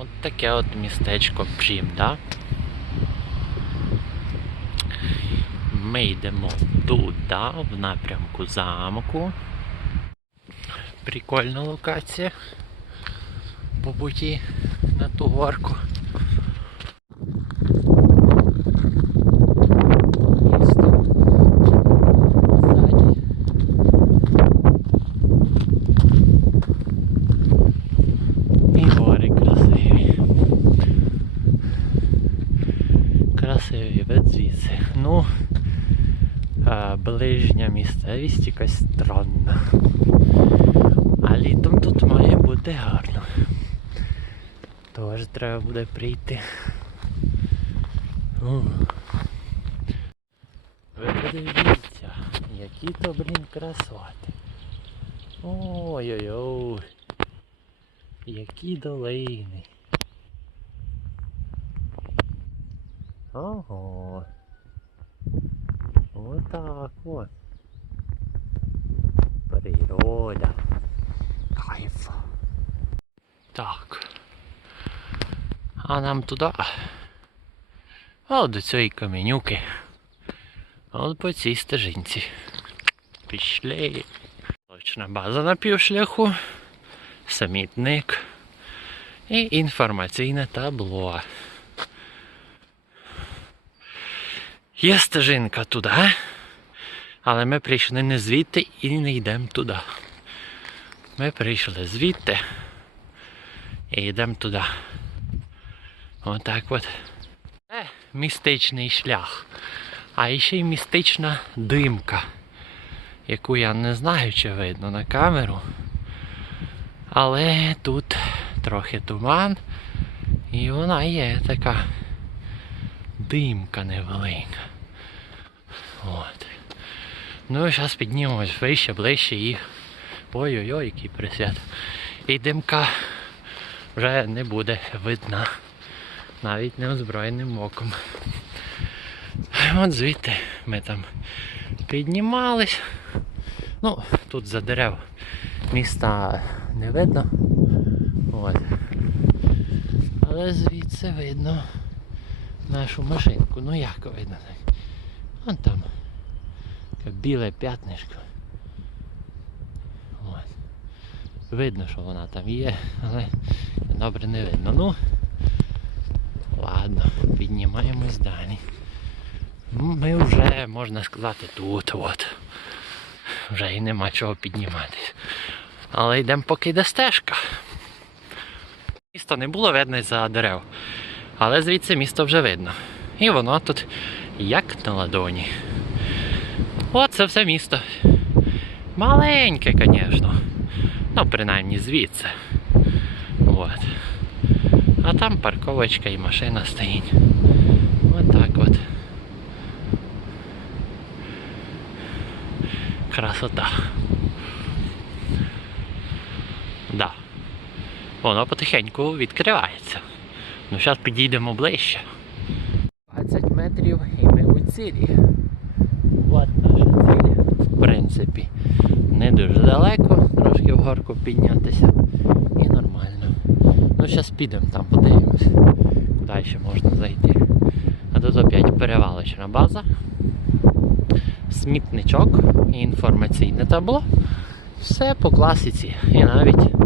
От таке от містечко Прім, да? Ми йдемо туди, в напрямку замку. Прикольна локація по путі на ту горку. Місто. Ззаді. І гори красиві. Красиві вид звідси. Ну, а, ближня місцевість якась странна. А літом тут має бути гарно. Тож треба буде прийти. У. Ви подивіться, які то, блін, красоти. Ой-ой-ой. Які долини. Ого. Отак от. Природа. Кайф. Так. А нам туди. От до цієї каменюки. От по цій стежинці. Пішли. Точна база на півшляху. Самітник. І інформаційне табло. Є стежинка туди, але ми прийшли не звідти і не йдемо туди. Ми прийшли звідти і йдемо туди. Отак от. Це містичний шлях. А ще й містична димка, яку я не знаю, чи видно на камеру. Але тут трохи туман, і вона є така димка невелика. От. Ну і зараз піднімемось вище, ближче і. Ой-ой-ой, який присвят. І димка вже не буде видна. Навіть неозброєним оком. От звідти ми там піднімались. Ну, тут за дерев міста не видно. От. Але звідси видно нашу машинку. Ну як видно так? Вон там. Таке біле п'ятнишко. Видно, що вона там є, але добре не видно. Ну ладно, піднімаємось далі. Ми вже, можна сказати, тут от. Вже і нема чого підніматись. Але йдемо поки йде стежка. Місто не було видно за дерев. Але звідси місто вже видно. І воно тут як на ладоні. От це все місто. Маленьке, звісно. Ну, принаймні звідси. От. А там парковочка і машина стоїть. От так от. Красота. Да. Воно потихеньку відкривається. Ну, зараз підійдемо ближче. 20 метрів і ми у цілі. От наша ціль. В принципі, не дуже далеко, трошки вгорку піднятися. І нормально. Ну, зараз підемо там, подивимось, куди ще можна зайти. А тут опять перевалочна база. Смітничок і інформаційне табло. Все по класиці. І навіть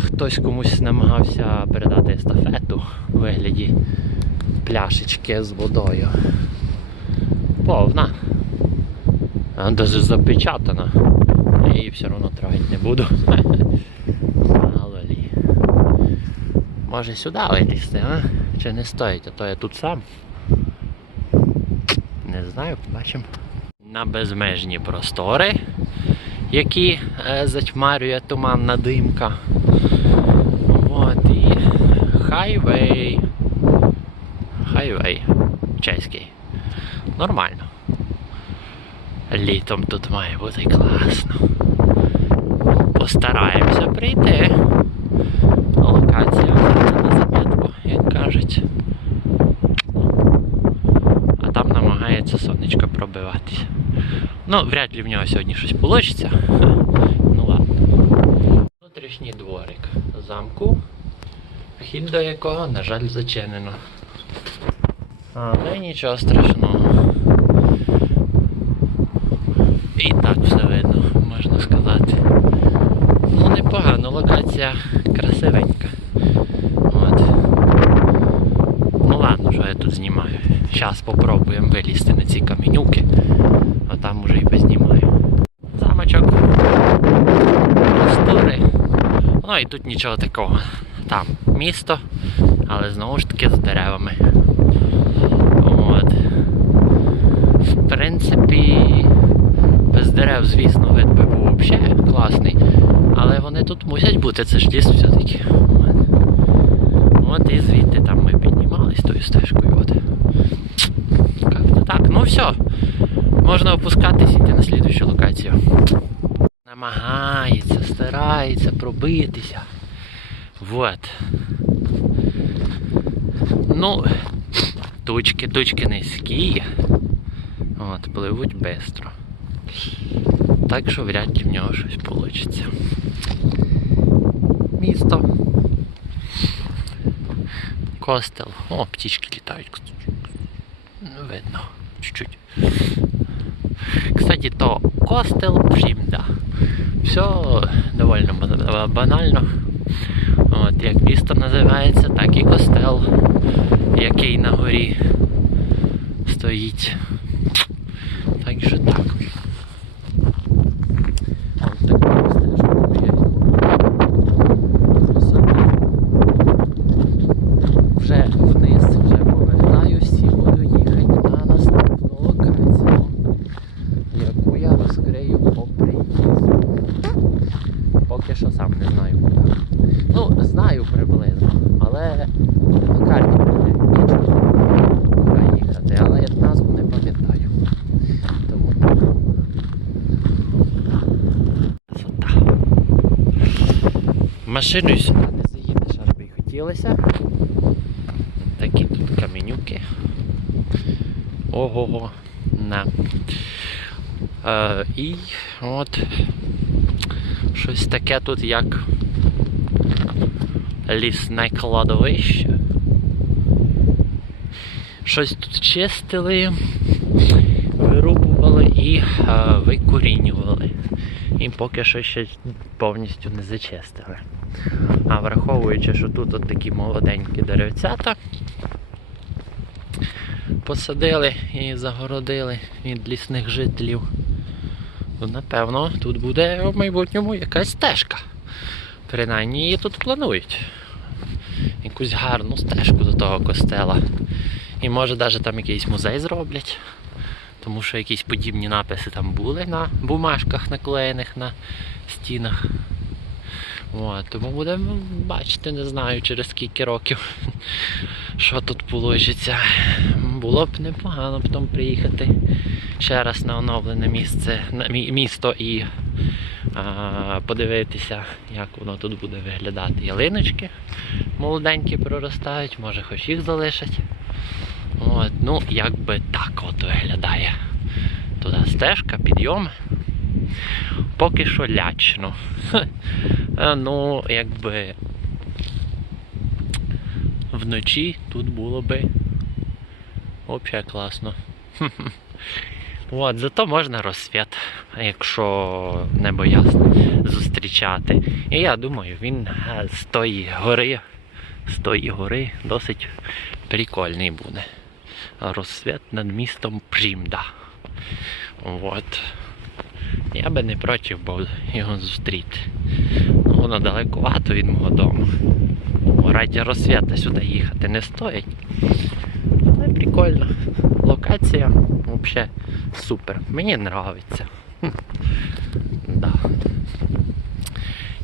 хтось комусь намагався передати естафету у вигляді пляшечки з водою. Повна. Даже запечатана. Я її все одно трогати не буду. Мало лі. Може сюди вилізти, а? Чи не стоїть, а то я тут сам. Не знаю, побачимо. На безмежні простори, які е, затьмарює туманна димка. От і хайвей. Хайвей. Чеський. Нормально. Літом тут має бути класно. Постараємося прийти. Локація на замітку, як кажуть. А там намагається сонечко пробиватися. Ну, вряд ли в нього сьогодні щось вийде. Ну. Внутрішній дворик замку. вхід до якого, на жаль, зачинено. Але нічого страшного. І так все видно, можна сказати. Ну, непогано, локація красивенька. От. Ну ладно, що я тут знімаю. Зараз попробуємо вилізти на ці каменюки, а там уже і познімаю. Замочок. Простори. Ну і тут нічого такого. Там місто, але знову ж таки з деревами. От. В принципі, без дерев, звісно, вид би був взагалі класний. Але вони тут мусять бути, це ж ліс все-таки. От. І звідти там ми піднімались тою стежкою. От. Так. Ну все. Можна опускатись і йти на слідущу локацію. Намагається, старається пробитися. Вот. Ну, тучки, тучки низькі. От, пливуть бистро. Так що вряд ли в нього щось вийде. Місто. Костел. О, птічки літають. Видно, чуть-чуть. Кстати, то костел Пшімда. Все довольно банально. От, як місто називається, так і костел, який на горі стоїть. Так що так. От таку стежку я собі вже вниз вже повертаюсь і буду їхати на наступну локацію, яку я розкрию по приїзду. Поки що сам не знаю куди. Ну, знаю приблизно, але на карті буде нічого куди їхати, але я назву не пам'ятаю. Тому так. Красота. Машиною сюди не заїдеш, аж би й хотілося. Такі тут каменюки. Ого-го. На. Е, і от щось таке тут як лісне кладовище. Щось тут чистили, вирубували і е, викорінювали. І поки що ще повністю не зачистили. А враховуючи, що тут от такі молоденькі деревцята посадили і загородили від лісних жителів, то напевно тут буде в майбутньому якась стежка. Принаймні її тут планують. Якусь гарну стежку до того костела. І може навіть там якийсь музей зроблять. Тому що якісь подібні написи там були на бумажках наклеєних на стінах. От, тому будемо бачити, не знаю через скільки років, що тут положиться. Було б непогано потім приїхати ще раз на оновлене місце, на місто і а, подивитися, як воно тут буде виглядати. Ялиночки молоденькі проростають, може хоч їх залишать. От, ну, якби так от виглядає. Туди стежка, підйом. Поки що лячно. Ну, якби вночі тут було би взагалі класно. От, зато можна розсвіт, якщо небо ясне, зустрічати. І я думаю, він е, з тої гори, з тої гори досить прикольний буде. Розсвіт над містом Прімда. От. Я би не проти був його зустріти. Ну, воно далекувато від мого дому. Раді розсвіта сюди їхати не стоїть. Але прикольно. Локація взагалі супер. Мені подобається. Да.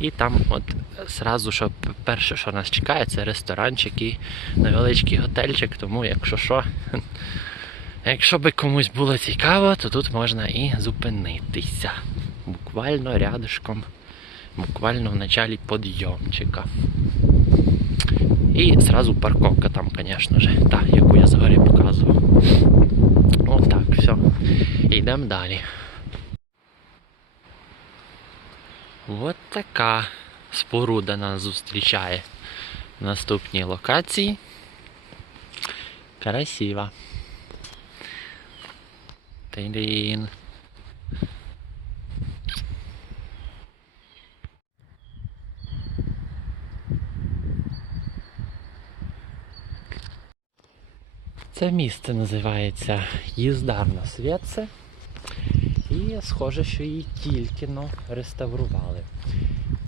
І там от зразу, що перше, що нас чекає, це ресторанчик і невеличкий готельчик, тому якщо що, якщо би комусь було цікаво, то тут можна і зупинитися. Буквально рядышком, буквально в началі підйомчика. І зразу парковка там, звісно ж, та, яку я згорі показував. Отак, все. Йдемо далі. От така споруда нас зустрічає в наступній локації. Красиво. Тин-дин. Це місце називається Їздарна Свєце. І схоже, що її тільки но реставрували.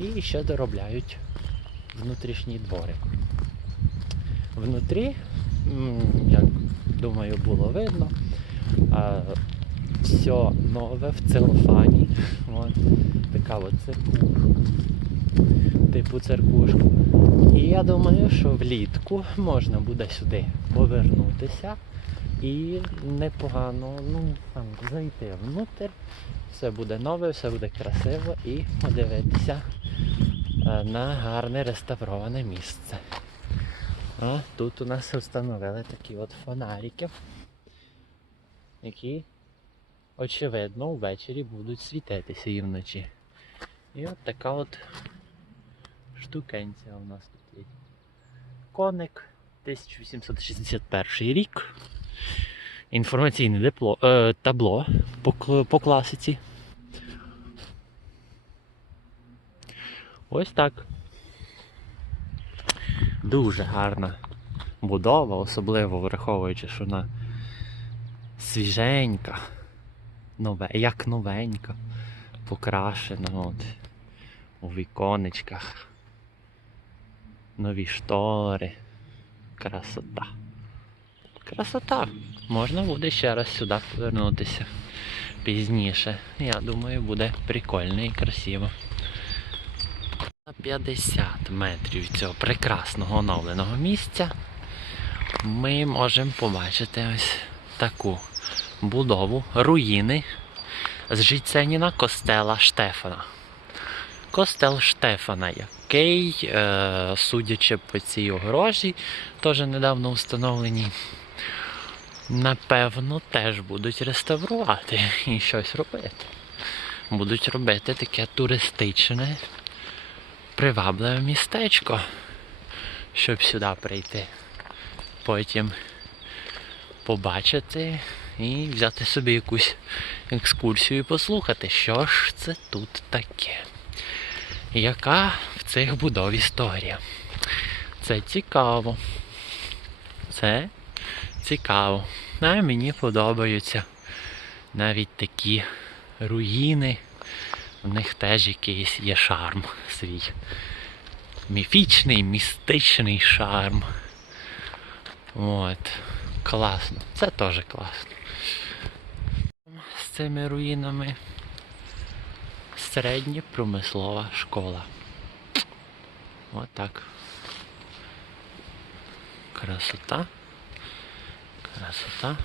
І ще доробляють внутрішній дворик. Внутрі, як думаю, було видно, все нове в целофані. От, така от церквушка. Типу церквушка. І я думаю, що влітку можна буде сюди повернутися і непогано ну, там, зайти внутрь. Все буде нове, все буде красиво і подивитися е, на гарне реставроване місце. А тут у нас встановили такі от фонарики, які, очевидно, ввечері будуть світитися і вночі. І от така от штукенція у нас тут є. Коник 1861 рік. Інформаційне дипло, е, табло по, по класиці. Ось так. Дуже гарна будова, особливо враховуючи, що вона свіженька, нове, як новенька, покрашена от, у віконечках, нові штори. Красота. Красота. Можна буде ще раз сюди повернутися пізніше. Я думаю, буде прикольно і красиво. На 50 метрів цього прекрасного оновленого місця ми можемо побачити ось таку будову руїни з Жіценіна костела Штефана. Костел Штефана, який, е, судячи по цій огорожі, теж недавно встановлені, напевно, теж будуть реставрувати і щось робити. Будуть робити таке туристичне, привабливе містечко, щоб сюди прийти. Потім побачити і взяти собі якусь екскурсію і послухати, що ж це тут таке. Яка в цих будов історія? Це цікаво. Це цікаво. А мені подобаються навіть такі руїни. У них теж якийсь є шарм свій. Міфічний, містичний шарм. От. Класно. Це теж класно. Цими руїнами середня промислова школа. От так. Красота. Красота.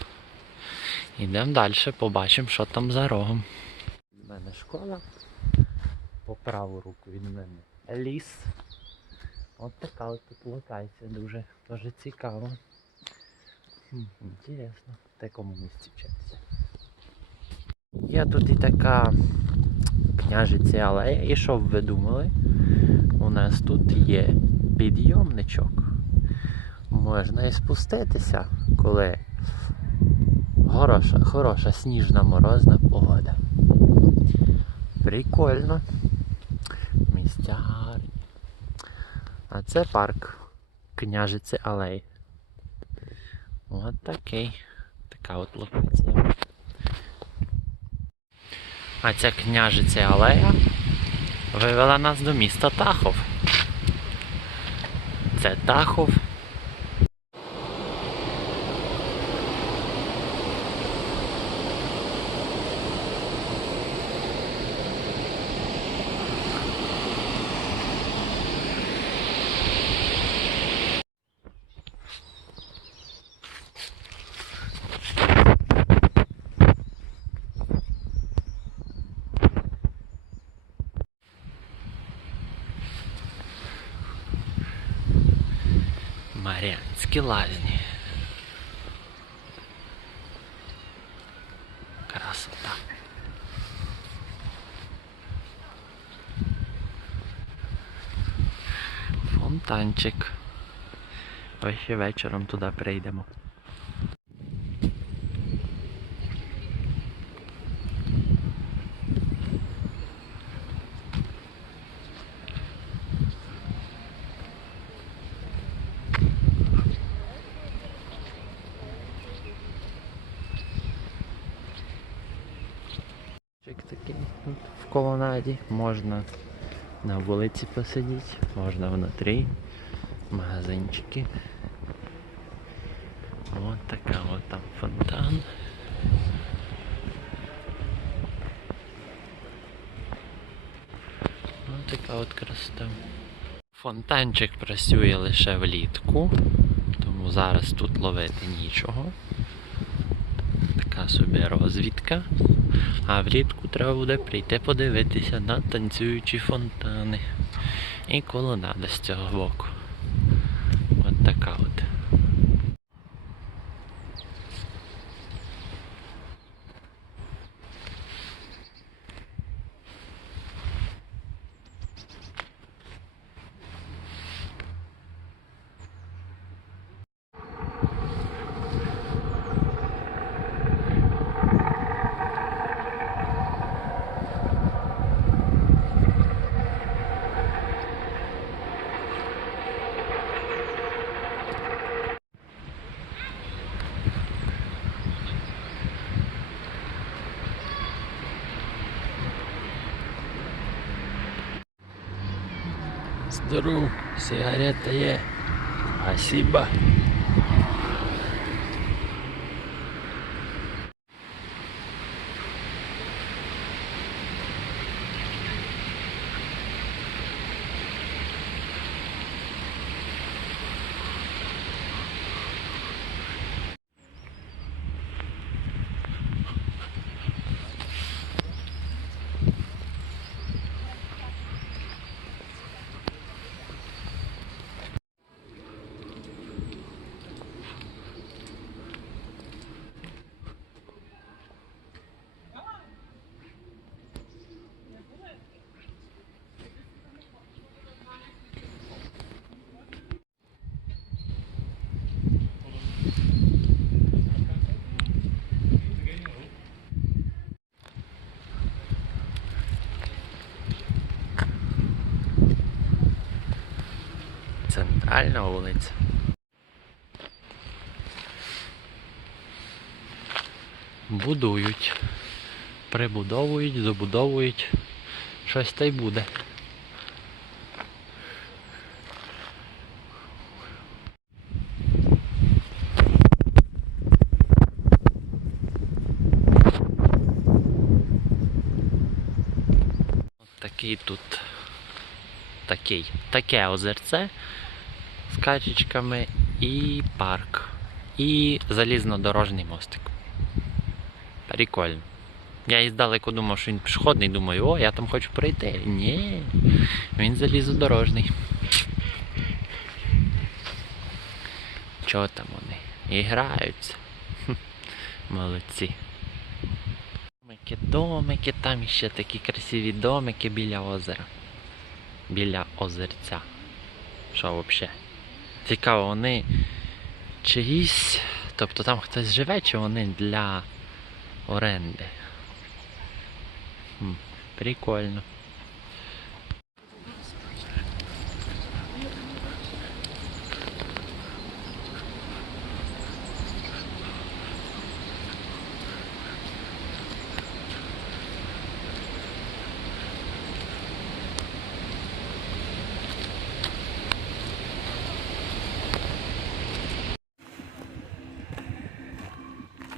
Йдемо далі, побачимо, що там за рогом. Від мене школа. По праву руку від мене ліс. От така от тут локація дуже теж цікава. Інтересно, в такому місці вчитися. Є тут і така княжиці алея. І що б ви думали? У нас тут є підйомничок. Можна і спуститися, коли хороша, хороша сніжна морозна погода. Прикольно. Місця гарні. А це парк княжиці алей. От такий. Така от локація. А ця княжиця алея вивела нас до міста Тахов. Це Тахов. Маріанські лазні. Красота. Фонтанчик. Ось ще вечором туди прийдемо. Чик такий тут в колонаді. Можна на вулиці посидіти, можна внутрі. Магазинчики. Вот така вот там фонтан. Ось така от красота. Фонтанчик працює лише влітку, тому зараз тут ловити нічого. Така собі розвідка. А влітку треба буде прийти подивитися на танцюючі фонтани. І колонада з цього боку. От така от. Здоров, сигарета є. Спасибо. Центральна вулиця. Будують. Прибудовують, забудовують. Щось та й буде. Такий тут такий, таке озерце з качечками і парк. І залізнодорожний мостик. Прикольно. Я і здалеку думав, що він пішохідний, думаю, о, я там хочу пройти. Ні, він залізодорожний. Чого там вони? І граються. Хм, Молодці. Домики, домики, там ще такі красиві домики біля озера. Біля озерця. Що взагалі? Цікаво, вони чиїсь. Тобто там хтось живе, чи вони для оренди. Прикольно.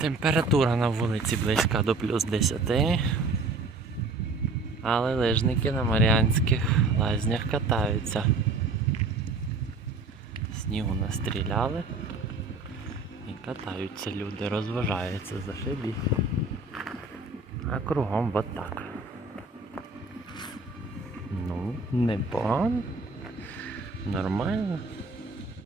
Температура на вулиці близька до плюс 10. Але лижники на Маріанських лазнях катаються. Снігу настріляли і катаються люди, розважаються зашибі. А кругом от так. Ну, непогано. Нормально.